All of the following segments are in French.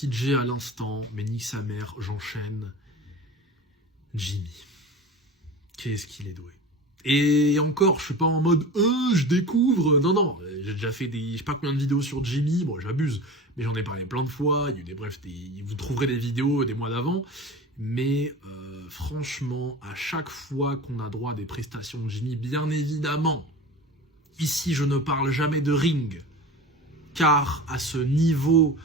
sorti de G à l'instant, mais nique sa mère, j'enchaîne. Jimmy. Qu'est-ce qu'il est doué. Et encore, je suis pas en mode je découvre. Non, j'ai déjà fait je sais pas combien de vidéos sur Jimmy. Bon, j'abuse, mais j'en ai parlé plein de fois. Il y a eu vous trouverez des vidéos des mois d'avant. Mais franchement, à chaque fois qu'on a droit à des prestations de Jimmy, bien évidemment, ici je ne parle jamais de ring, car à ce niveau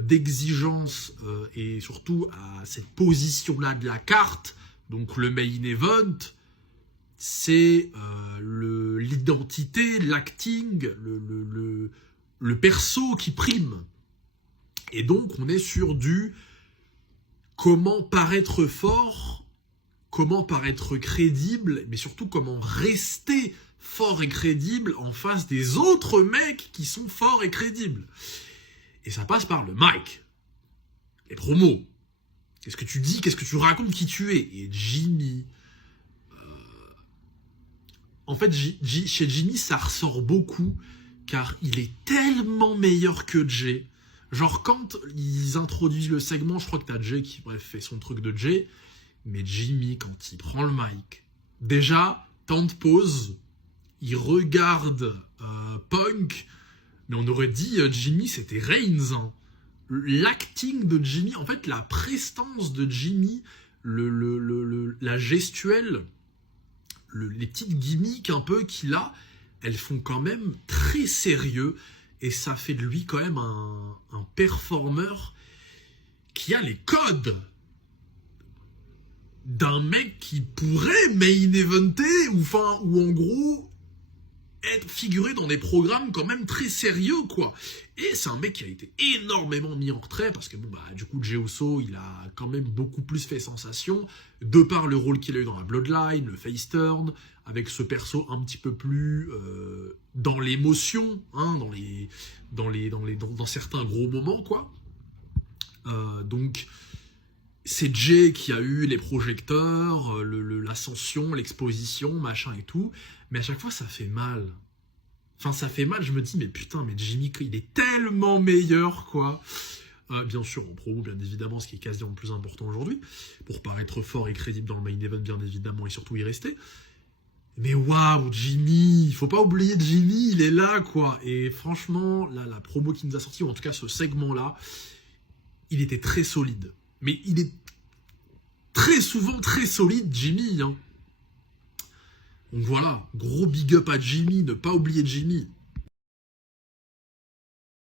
d'exigence et surtout à cette position-là de la carte, donc le main event, c'est l'identité, l'acting, le perso qui prime. Et donc on est sur du comment paraître fort, comment paraître crédible, mais surtout comment rester fort et crédible en face des autres mecs qui sont forts et crédibles. Et ça passe par le mic, les promos. Qu'est-ce que tu dis, qu'est-ce que tu racontes, qui tu es. Et Jimmy... En fait, chez Jimmy, ça ressort beaucoup, car il est tellement meilleur que Jay. Genre, quand ils introduisent le segment, je crois que t'as Jay qui, bref, fait son truc de Jay, mais Jimmy, quand il prend le mic, déjà, temps de pause, il regarde Punk, mais on aurait dit Jimmy, c'était Reigns. Hein. L'acting de Jimmy, en fait, la prestance de Jimmy, la gestuelle, les petites gimmicks un peu qu'il a, elles font quand même très sérieux, et ça fait de lui quand même un performeur qui a les codes d'un mec qui pourrait main eventer, ou en gros être figuré dans des programmes quand même très sérieux, quoi. Et c'est un mec qui a été énormément mis en retrait, parce que du coup, Jey Uso, il a quand même beaucoup plus fait sensation, de par le rôle qu'il a eu dans la Bloodline, le face turn, avec ce perso un petit peu plus dans l'émotion, hein, dans certains gros moments, quoi. Donc, c'est Jay qui a eu les projecteurs, l'ascension, l'exposition, machin et tout, mais à chaque fois, ça fait mal. Enfin, ça fait mal, je me dis, mais putain, mais Jimmy, il est tellement meilleur, quoi. Bien sûr, en promo, bien évidemment, ce qui est quasiment le plus important aujourd'hui, pour paraître fort et crédible dans le main event, bien évidemment, et surtout y rester. Mais waouh, Jimmy, faut pas oublier de Jimmy, il est là, quoi. Et franchement, là, la promo qui nous a sorti, ou en tout cas ce segment-là, il était très solide. Mais il est très souvent très solide, Jimmy. Hein. Donc voilà, gros big up à Jimmy, ne pas oublier Jimmy.